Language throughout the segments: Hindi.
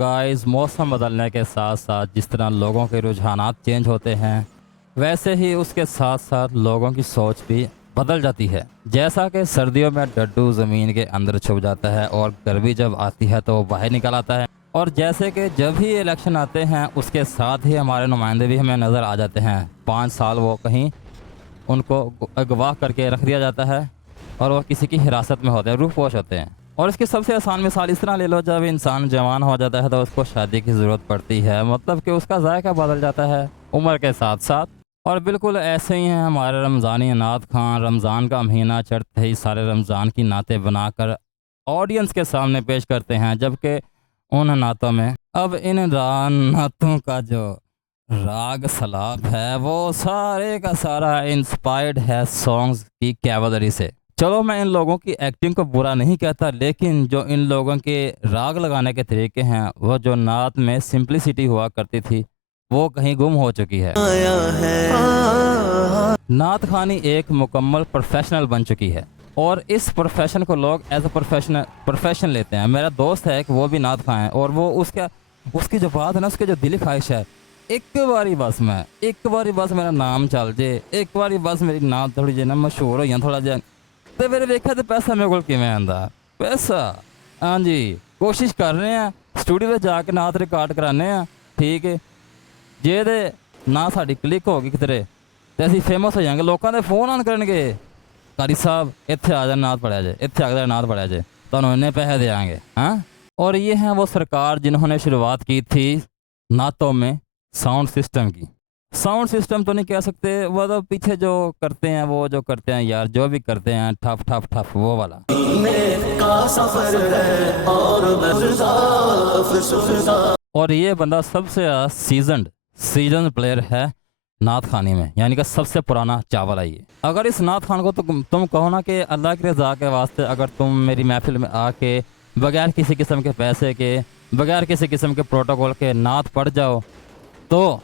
गाइस, मौसम बदलने के साथ साथ जिस तरह लोगों के रुझानात चेंज होते हैं, वैसे ही उसके साथ साथ लोगों की सोच भी बदल जाती है। जैसा कि सर्दियों में डड्डू ज़मीन के अंदर छुप जाता है और गर्मी जब आती है तो वो बाहर निकल आता है। और जैसे कि जब भी इलेक्शन आते हैं उसके साथ ही हमारे नुमाइंदे भी हमें नज़र आ जाते हैं। 5 साल वो कहीं उनको अगवा करके रख दिया जाता है और वो किसी की हिरासत में होते हैं, रूपोश होते हैं। और इसकी सबसे आसान मिसाल इस तरह ले लो, जब इंसान जवान हो जाता है तो उसको शादी की ज़रूरत पड़ती है, मतलब कि उसका जायका बदल जाता है उम्र के साथ साथ। और बिल्कुल ऐसे ही हैं हमारे रमज़ानी नात खान। रमज़ान का महीना चढ़ते ही सारे रमज़ान की नातें बनाकर ऑडियंस के सामने पेश करते हैं, जबकि उन नातों में अब इन नातों का जो राग सलाब है वो सारे का सारा इंस्पायर्ड है सॉन्ग्स की कैवलरी से। चलो, मैं इन लोगों की एक्टिंग को बुरा नहीं कहता, लेकिन जो इन लोगों के राग लगाने के तरीके हैं, वो जो नात में सिंप्लिसिटी हुआ करती थी वो कहीं गुम हो चुकी है। नात खानी एक मुकम्मल प्रोफेशनल बन चुकी है और इस प्रोफेशन को लोग एज अ प्रोफेशन लेते हैं। मेरा दोस्त है कि वो भी नात खां है और वो उसकी जो बात है ना, उसकी जो दिली ख्वाहिश है, एक बारी बस मेरा नाम चल जे, एक बारी बस मेरी नात थोड़ी जी ना मशहूर हो जाए थोड़ा जहा। तो मेरे देखा तो पैसा मेरे को किमें आंदा पैसा। हाँ जी, कोशिश कर रहे हैं, स्टूडियो जाके नात रिकॉर्ड कराने हैं, ठीक है। जे दे ना साड़ी क्लिक होगी कितरे तो असी फेमस हो जाएंगे, लोगों के फोन आन करनगे, कारी साहब इत्थे आ जाए नात पढ़िया जाए, इत्थे आ जाए नात पढ़िया जाए, तो इन्ने पैसे देंगे। हाँ, और ये हैं वो सरकार जिन्होंने शुरुआत की थी नातों में साउंड सिस्टम की। साउंड सिस्टम तो नहीं कह सकते, वो तो पीछे जो करते हैं, वो जो करते हैं यार, जो भी करते हैं ठप ठप ठप वो वाला। और ये बंदा सबसे सीजन प्लेयर है नात खानी में, यानी कि सबसे पुराना चावल है ये। अगर इस नात खान को तुम कहो ना कि अल्लाह की रज़ा के वास्ते अगर तुम मेरी महफिल में आके बगैर किसी किस्म के पैसे के, बगैर किसी किस्म के प्रोटोकॉल के नात पढ़ जाओ, तो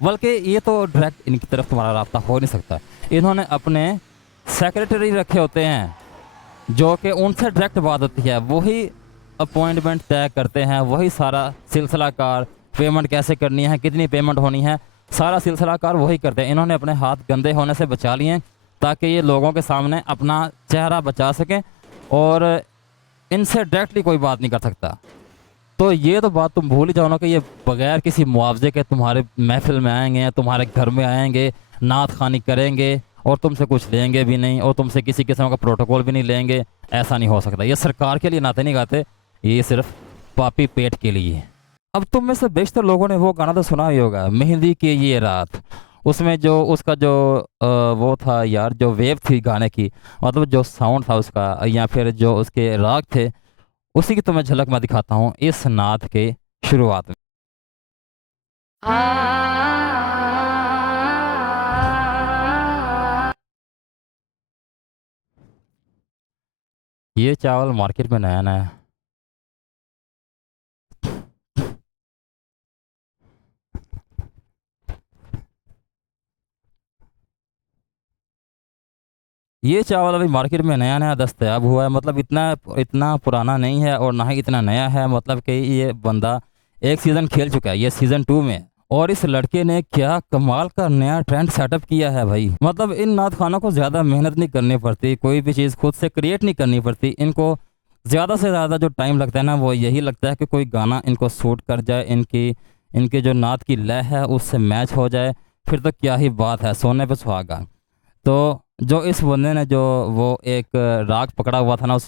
बल्कि ये तो डायरेक्ट इनकी तरफ तुम्हारा रास्ता हो नहीं सकता। इन्होंने अपने सेक्रेटरी रखे होते हैं जो कि उनसे डायरेक्ट बात होती है, वही अपॉइंटमेंट तय करते हैं, वही सारा सिलसिला कार, पेमेंट कैसे करनी है, कितनी पेमेंट होनी है, सारा सिलसिला कार वही करते हैं। इन्होंने अपने हाथ गंदे होने से बचा लिए ताकि ये लोगों के सामने अपना चेहरा बचा सकें और इनसे डायरेक्टली कोई बात नहीं कर सकता। तो ये तो बात तुम भूल ही जाओ ना कि ये बगैर किसी मुआवजे के तुम्हारे महफिल में आएंगे, तुम्हारे घर में आएंगे, नात खानी करेंगे और तुमसे कुछ लेंगे भी नहीं और तुमसे किसी किस्म का प्रोटोकॉल भी नहीं लेंगे। ऐसा नहीं हो सकता। ये सरकार के लिए नाते नहीं गाते, ये सिर्फ पापी पेट के लिए। अब तुम में से बेशतर लोगों ने वो गाना तो सुना ही होगा, मेहंदी की ये रात। उसमें जो उसका जो वो था यार, जो वेव थी गाने की, मतलब जो साउंड था उसका या फिर जो उसके राग थे, उसी की तुम्हें झलक मैं दिखाता हूँ इस नात के शुरुआत में। ये चावल मार्केट में नया नया। ये चावल अभी मार्केट में नया नया दस्तयाब हुआ है, मतलब इतना इतना पुराना नहीं है और ना ही इतना नया है। मतलब कि ये बंदा एक सीज़न खेल चुका है, ये सीज़न 2 में है। और इस लड़के ने क्या कमाल का नया ट्रेंड सेटअप किया है भाई। मतलब इन नात खानों को ज़्यादा मेहनत नहीं करनी पड़ती, कोई भी चीज़ खुद से क्रिएट नहीं करनी पड़ती। इनको ज़्यादा से ज़्यादा जो टाइम लगता है ना, वो यही लगता है कि कोई गाना इनको सूट कर जाए, इनकी जो नात की लय है उससे मैच हो जाए, फिर तो क्या ही बात है, सोने पे सुहागा। तो जो इस बंदे ने जो वो एक राग पकड़ा हुआ था ना उस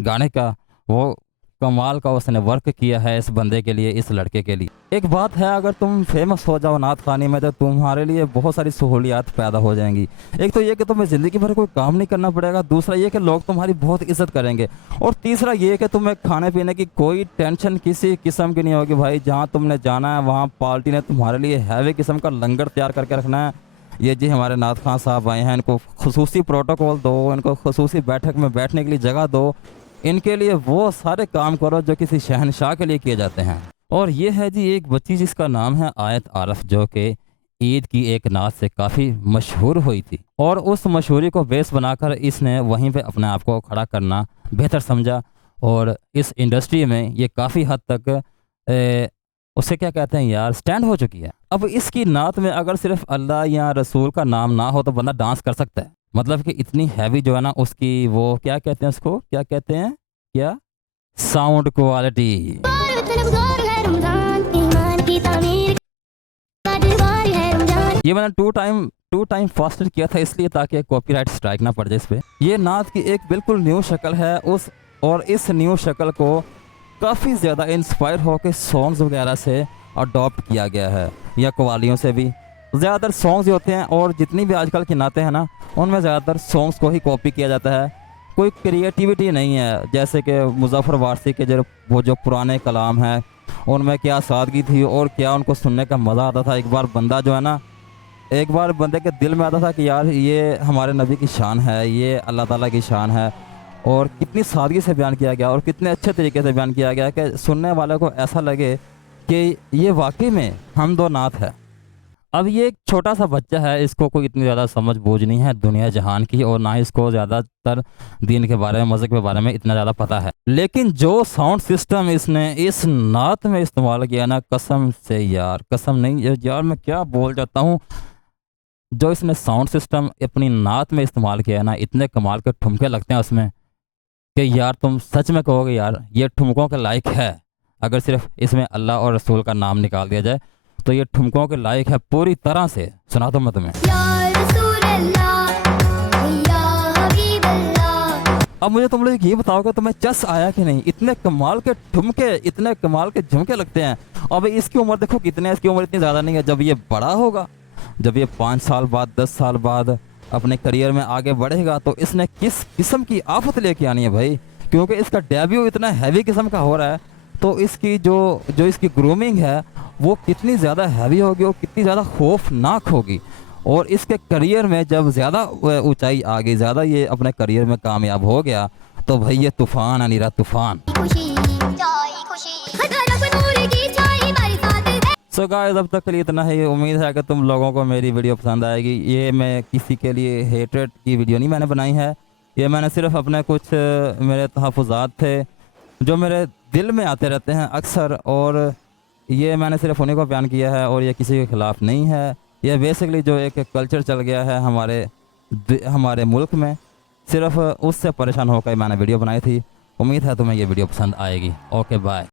गाने का, वो कमाल का उसने वर्क किया है इस बंदे के लिए, इस लड़के के लिए। एक बात है, अगर तुम फेमस हो जाओ नात खानी में तो तुम्हारे लिए बहुत सारी सहूलियात पैदा हो जाएंगी। एक तो ये कि तुम्हें ज़िंदगी भर कोई काम नहीं करना पड़ेगा, दूसरा ये कि लोग तुम्हारी बहुत इज्जत करेंगे, और तीसरा ये कि तुम्हें खाने पीने की कोई टेंशन किसी किस्म की नहीं होगी भाई। जहाँ तुमने जाना है वहाँ पार्टी ने तुम्हारे लिए हैवी किस्म का लंगर तैयार करके रखना है। ये जी हमारे नात खान साहब आए हैं, इनको खसूसी प्रोटोकॉल दो, इनको खसूसी बैठक में बैठने के लिए जगह दो, इनके लिए वो सारे काम करो जो किसी शहनशाह के लिए किए जाते हैं। और ये है जी एक बच्ची जिसका नाम है आयत आरफ, जो कि ईद की एक नात से काफ़ी मशहूर हुई थी और उस मशहूरी को बेस बनाकर इसने वहीं पे अपने आप को खड़ा करना बेहतर समझा और इस इंडस्ट्री में ये काफ़ी हद तक उसे क्या कहते हैं यार, स्टैंड हो चुकी है। अब इसकी नात में अगर सिर्फ अल्लाह या रसूल का नाम ना हो तो बंदा डांस कर सकता है। मतलब कि इतनी हैवी जो है ना उसकी, वो क्या कहते हैं उसको, क्या कहते हैं, क्या, साउंड क्वालिटी। ये मैंने टू टाइम फास्टर किया था इसलिए ताकि कॉपीराइट स्ट्राइक ना पड़ जाए इस पे। ये नात की एक बिल्कुल न्यू शक्ल है और इस न्यू शक्ल को काफ़ी ज़्यादा इंस्पायर होकर सॉन्ग्स वगैरह से अडॉप्ट किया गया है, या कवालियों से भी। ज़्यादातर सॉन्ग्स ही होते हैं और जितनी भी आजकल की नातें हैं ना उनमें ज़्यादातर सॉन्ग्स को ही कॉपी किया जाता है। कोई क्रिएटिविटी नहीं है, जैसे कि मुज़फ़्फ़र वारसी के जो पुराने कलाम हैं उनमें क्या सादगी थी और क्या उनको सुनने का मज़ा आता था। एक बार बंदे के दिल में आता था कि यार ये हमारे नबी की शान है, ये अल्लाह ताला की शान है, और कितनी सादगी से बयान किया गया और कितने अच्छे तरीके से बयान किया गया कि सुनने वाले को ऐसा लगे कि ये वाकई में हम दो नात है। अब ये एक छोटा सा बच्चा है, इसको कोई इतनी ज़्यादा समझ बूझ नहीं है दुनिया जहान की, और ना ही इसको ज़्यादातर दीन के बारे में, मज़हब के बारे में इतना ज़्यादा पता है। लेकिन जो साउंड सिस्टम इसने इस नात में इस्तेमाल किया ना, कसम से यार, कसम नहीं यार मैं क्या बोल जाता हूँ, जो इसने साउंड सिस्टम अपनी नात में इस्तेमाल किया है ना, इतने कमाल के ठुमके लगते हैं उसमें कि यार तुम सच में कहोगे यार ये ठुमकों के लायक है। अगर सिर्फ इसमें अल्लाह और रसूल का नाम निकाल दिया जाए तो ये ठुमकों के लायक है पूरी तरह से। सुना दो मैं तुम्हें। अब मुझे तुम लोग ये बताओगे तुम्हें चस आया कि नहीं? इतने कमाल के ठुमके, इतने कमाल के झुमके लगते हैं। अब इसकी उम्र देखो कितने है, इसकी उम्र इतनी ज़्यादा नहीं है। जब ये बड़ा होगा, जब ये 5 साल बाद 10 साल बाद अपने करियर में आगे बढ़ेगा तो इसने किस किस्म की आफत लेके आनी है भाई, क्योंकि इसका डेब्यू इतना हैवी किस्म का हो रहा है। तो इसकी जो इसकी ग्रूमिंग है वो कितनी ज़्यादा हैवी होगी और कितनी ज़्यादा खौफनाक होगी। और इसके करियर में जब ज़्यादा ऊंचाई आ गई, ज़्यादा ये अपने करियर में कामयाब हो गया तो भाई ये तूफ़ान आनी रहा, तूफ़ान। सो गाइस अब तक के लिए इतना है। उम्मीद है कि तुम लोगों को मेरी वीडियो पसंद आएगी। ये मैं किसी के लिए हेट्रेड की वीडियो नहीं मैंने बनाई है, ये मैंने सिर्फ अपने कुछ मेरे तहफ़्फ़ुज़ात थे जो मेरे दिल में आते रहते हैं अक्सर, और ये मैंने सिर्फ उन्हीं को बयान किया है और ये किसी के ख़िलाफ़ नहीं है। ये बेसिकली जो एक कल्चर चल गया है हमारे मुल्क में, सिर्फ उससे परेशान होकर मैंने वीडियो बनाई थी। उम्मीद है तुम्हें ये वीडियो पसंद आएगी। Okay bye.